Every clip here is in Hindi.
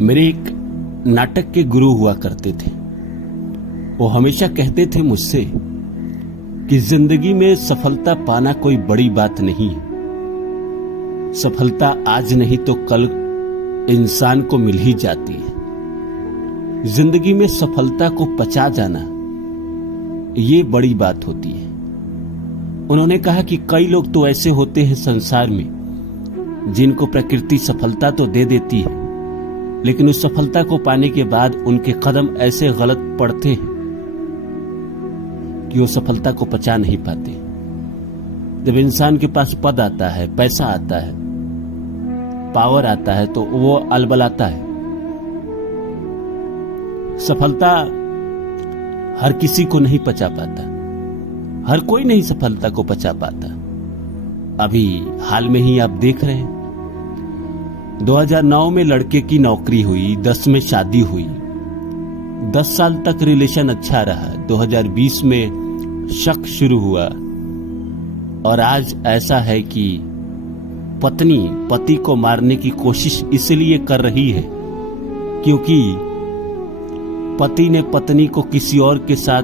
मेरे एक नाटक के गुरु हुआ करते थे। वो हमेशा कहते थे मुझसे कि जिंदगी में सफलता पाना कोई बड़ी बात नहीं है। सफलता आज नहीं तो कल इंसान को मिल ही जाती है। जिंदगी में सफलता को पचा जाना ये बड़ी बात होती है। उन्होंने कहा कि कई लोग तो ऐसे होते हैं संसार में जिनको प्रकृति सफलता तो दे देती है, लेकिन उस सफलता को पाने के बाद उनके कदम ऐसे गलत पड़ते हैं कि वो सफलता को पचा नहीं पाते। जब इंसान के पास पद आता है, पैसा आता है, पावर आता है, तो वो अलबलाता है। सफलता हर किसी को नहीं पचा पाता, हर कोई नहीं सफलता को पचा पाता। अभी हाल में ही आप देख रहे हैं 2009 में लड़के की नौकरी हुई, 10 में शादी हुई, 10 साल तक रिलेशन अच्छा रहा, 2020 में शक शुरू हुआ और आज ऐसा है कि पत्नी पति को मारने की कोशिश इसलिए कर रही है क्योंकि पति ने पत्नी को किसी और के साथ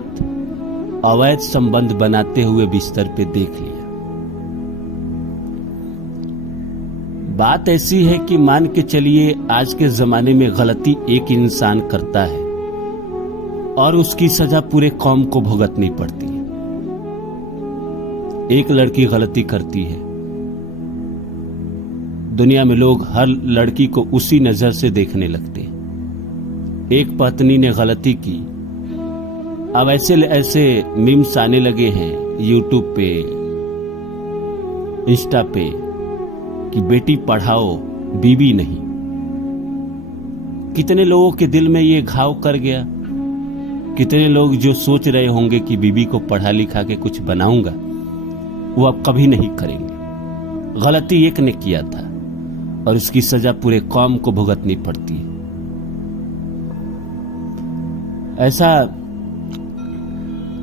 अवैध संबंध बनाते हुए बिस्तर पे देख लिया। बात ऐसी है कि मान के चलिए आज के जमाने में गलती एक इंसान करता है और उसकी सजा पूरे कौम को भुगतनी पड़ती है। एक लड़की गलती करती है, दुनिया में लोग हर लड़की को उसी नजर से देखने लगते हैं। एक पत्नी ने गलती की, अब ऐसे मीम्स आने लगे हैं यूट्यूब पे, इंस्टा पे कि बेटी पढ़ाओ बीबी नहीं। कितने लोगों के दिल में ये घाव कर गया। कितने लोग जो सोच रहे होंगे कि बीबी को पढ़ा लिखा के कुछ बनाऊंगा, वो अब कभी नहीं करेंगे। गलती एक ने किया था और उसकी सजा पूरे कौम को भुगतनी पड़ती है। ऐसा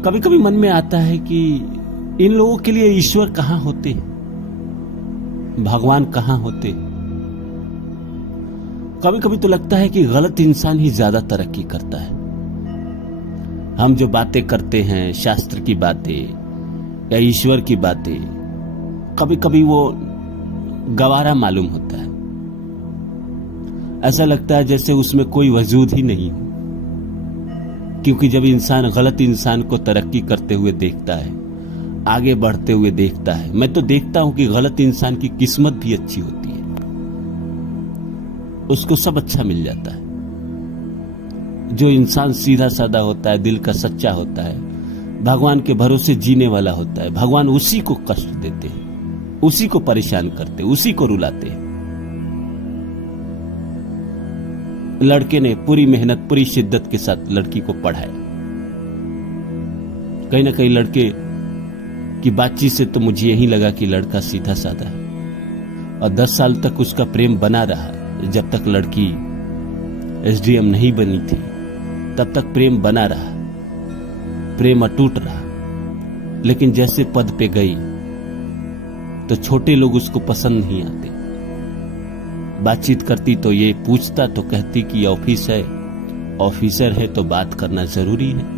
कभी कभी मन में आता है कि इन लोगों के लिए ईश्वर कहां होते, भगवान कहां होते। कभी कभी तो लगता है कि गलत इंसान ही ज्यादा तरक्की करता है। हम जो बातें करते हैं, शास्त्र की बातें या ईश्वर की बातें, कभी कभी वो गवारा मालूम होता है। ऐसा लगता है जैसे उसमें कोई वजूद ही नहीं हो, क्योंकि जब इंसान गलत इंसान को तरक्की करते हुए देखता है, आगे बढ़ते हुए देखता है, मैं तो देखता हूं कि गलत इंसान की किस्मत भी अच्छी होती है, उसको सब अच्छा मिल जाता है। जो इंसान सीधा साधा होता है, दिल का सच्चा होता है, भगवान के भरोसे जीने वाला होता है, भगवान उसी को कष्ट देते हैं, उसी को परेशान करते, उसी को रुलाते हैं। लड़के ने पूरी मेहनत, पूरी शिद्दत के साथ लड़की को पढ़ाया। कहीं ना कहीं लड़के की बातचीत से तो मुझे यही लगा कि लड़का सीधा साधा है और 10 साल तक उसका प्रेम बना रहा। जब तक लड़की एसडीएम नहीं बनी थी तब तक प्रेम बना रहा, प्रेम अटूट रहा। लेकिन जैसे पद पे गई तो छोटे लोग उसको पसंद नहीं आते। बातचीत करती तो ये पूछता तो कहती कि ऑफिस है, ऑफिसर है तो बात करना जरूरी है।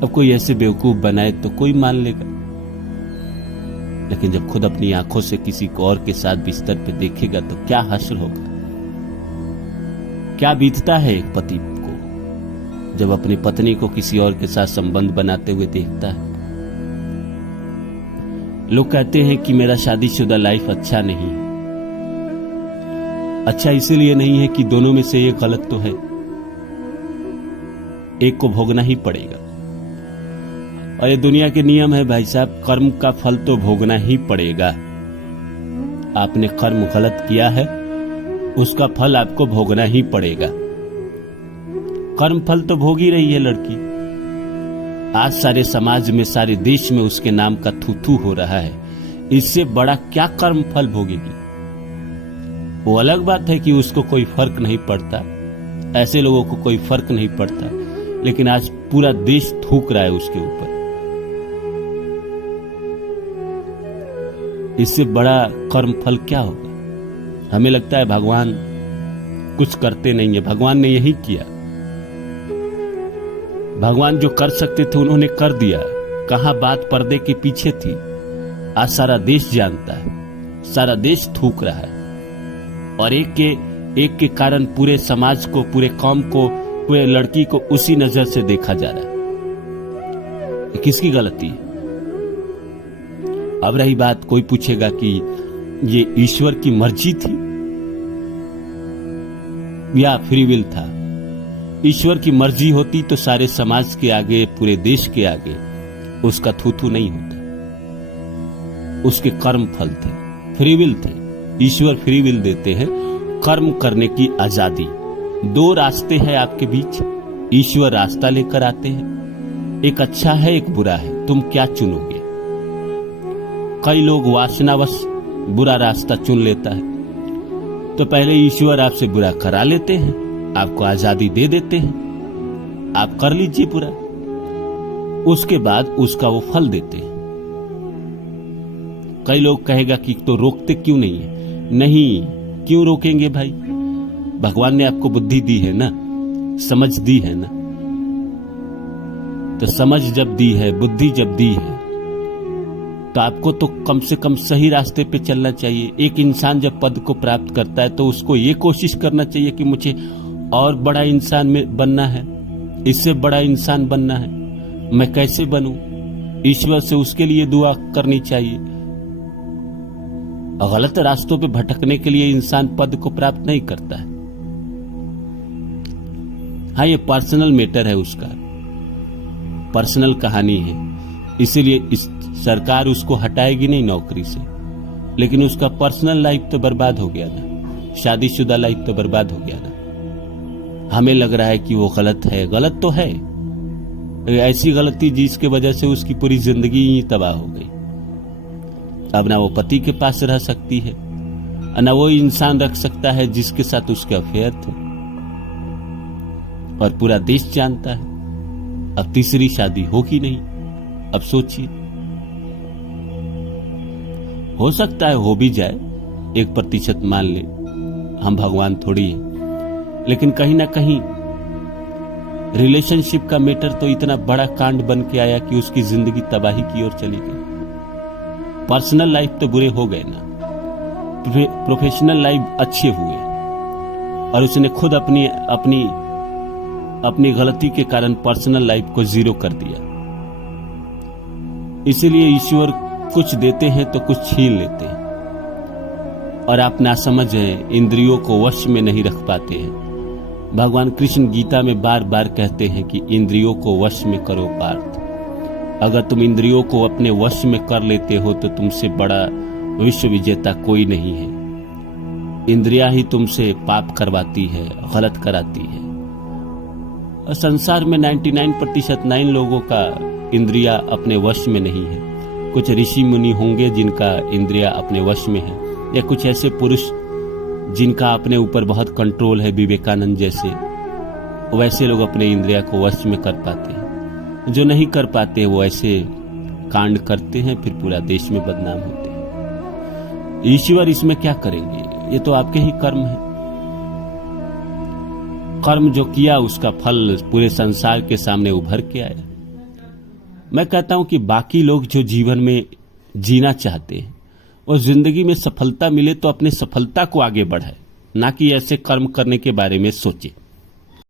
अब कोई ऐसे बेवकूफ बनाए तो कोई मान लेगा, लेकिन जब खुद अपनी आंखों से किसी को और के साथ बिस्तर पे देखेगा तो क्या हासिल होगा। क्या बीतता है एक पति को जब अपनी पत्नी को किसी और के साथ संबंध बनाते हुए देखता है। लोग कहते हैं कि मेरा शादीशुदा लाइफ अच्छा नहीं है। अच्छा इसीलिए नहीं है कि दोनों में से एक गलत तो है, एक को भोगना ही पड़ेगा। और ये दुनिया के नियम है भाई साहब, कर्म का फल तो भोगना ही पड़ेगा। आपने कर्म गलत किया है, उसका फल आपको भोगना ही पड़ेगा। कर्म फल तो भोग ही रही है लड़की। आज सारे समाज में, सारे देश में उसके नाम का थू-थू हो रहा है। इससे बड़ा क्या कर्म फल भोगेगी। वो अलग बात है कि उसको कोई फर्क नहीं पड़ता, ऐसे लोगों को कोई फर्क नहीं पड़ता, लेकिन आज पूरा देश थूक रहा है उसके ऊपर। इससे बड़ा कर्म फल क्या होगा। हमें लगता है भगवान कुछ करते नहीं है। भगवान ने यही किया। भगवान जो कर सकते थे उन्होंने कर दिया। कहां बात पर्दे के पीछे थी। आज सारा देश जानता है, सारा देश थूक रहा है और एक के कारण पूरे समाज को, पूरे कौम को, पूरे लड़की को उसी नजर से देखा जा रहा है। किसकी गलती है? अब रही बात, कोई पूछेगा कि ये ईश्वर की मर्जी थी या फ्री विल था। ईश्वर की मर्जी होती तो सारे समाज के आगे, पूरे देश के आगे उसका थूथू नहीं होता। उसके कर्म फल थे, फ्री विल थे। ईश्वर फ्री विल देते हैं, कर्म करने की आजादी। दो रास्ते हैं आपके बीच, ईश्वर रास्ता लेकर आते हैं, एक अच्छा है एक बुरा है, तुम क्या चुनोगे? कई लोग वासनावश बुरा रास्ता चुन लेता है, तो पहले ईश्वर आपसे बुरा करा लेते हैं, आपको आजादी दे देते हैं, आप कर लीजिए बुरा, उसके बाद उसका वो फल देते हैं। कई लोग कहेगा कि तो रोकते क्यों नहीं है? नहीं, क्यों रोकेंगे भाई? भगवान ने आपको बुद्धि दी है ना, समझ दी है ना, तो समझ जब दी है, बुद्धि जब दी है, तो आपको तो कम से कम सही रास्ते पे चलना चाहिए। एक इंसान जब पद को प्राप्त करता है तो उसको ये कोशिश करना चाहिए कि मुझे और बड़ा इंसान में बनना है, इससे बड़ा इंसान बनना है, मैं कैसे बनूं? ईश्वर से उसके लिए दुआ करनी चाहिए। गलत रास्तों पे भटकने के लिए इंसान पद को प्राप्त नहीं करता है। हाँ, ये पर्सनल मैटर है, उसका पर्सनल कहानी है, इसीलिए इस सरकार उसको हटाएगी नहीं नौकरी से, लेकिन उसका पर्सनल लाइफ तो बर्बाद हो गया ना, शादीशुदा लाइफ तो बर्बाद हो गया ना। हमें लग रहा है कि वो गलत है, गलत तो है, ऐसी गलती जिसके वजह से उसकी पूरी जिंदगी ही तबाह हो गई। अब ना वो पति के पास रह सकती है, ना वो इंसान रख सकता है जिसके साथ उसके अफेयर थे, और पूरा देश जानता है। अब तीसरी शादी होगी नहीं। अब सोचिए, हो सकता है हो भी जाए, 1% मान ले, हम भगवान थोड़ी है, लेकिन कहीं ना कहीं रिलेशनशिप का मैटर तो इतना बड़ा कांड बन के आया कि उसकी जिंदगी तबाही की ओर चली गई। पर्सनल लाइफ तो बुरे हो गए ना, प्रोफेशनल लाइफ अच्छे हुए, और उसने खुद अपनी गलती के कारण पर्सनल लाइफ को जीरो कर दिया। इसीलिए ईश्वर कुछ देते हैं तो कुछ छीन लेते हैं, और आप नासमझ हैं, इंद्रियों को वश में नहीं रख पाते हैं। भगवान कृष्ण गीता में बार बार कहते हैं कि इंद्रियों को वश में करो पार्थ। अगर तुम इंद्रियों को अपने वश में कर लेते हो तो तुमसे बड़ा विश्व विजेता कोई नहीं है। इंद्रियां ही तुमसे पाप करवाती है, गलत कराती है। और संसार में 99% 9 लोगों का इंद्रिया अपने वश में नहीं है। कुछ ऋषि मुनि होंगे जिनका इंद्रिया अपने वश में है, या कुछ ऐसे पुरुष जिनका अपने ऊपर बहुत कंट्रोल है, विवेकानंद जैसे, वैसे लोग अपने इंद्रिया को वश में कर पाते हैं। जो नहीं कर पाते वो ऐसे कांड करते हैं, फिर पूरा देश में बदनाम होते हैं। ईश्वर इसमें क्या करेंगे? ये तो आपके ही कर्म है। कर्म जो किया उसका फल पूरे संसार के सामने उभर के आया। मैं कहता हूं कि बाकी लोग जो जीवन में जीना चाहते हैं और जिंदगी में सफलता मिले तो अपने सफलता को आगे बढ़ाए, ना कि ऐसे कर्म करने के बारे में सोचे।